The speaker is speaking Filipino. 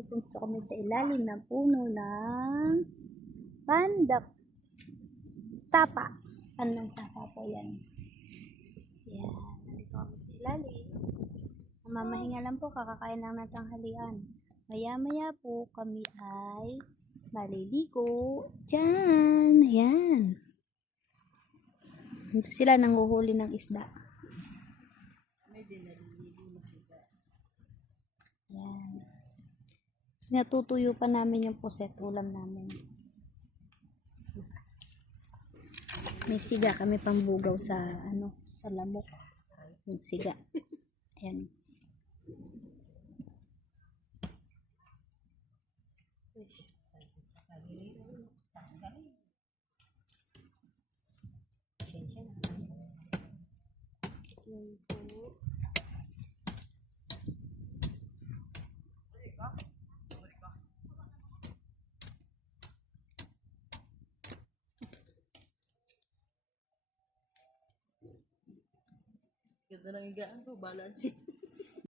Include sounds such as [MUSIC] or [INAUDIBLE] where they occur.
guys. Nandito kami sa ilalim ng puno ng pandak. Sapa. Pandang sapa po yan. Yan. Nandito kami sa ilalim. Mamahinga lang po. Kakakain lang ng tanghalian. Maya-maya po kami ay maliligo. Diyan. Yan. Dito sila nanguhuli ng isda. Yan. Natutuyo pa namin yung puset ulam namin. May siga kami pambugaw sa ano, sa lamok. Yung siga. Ayan. Yun po. Ganda ng higaan ko, balance. [LAUGHS]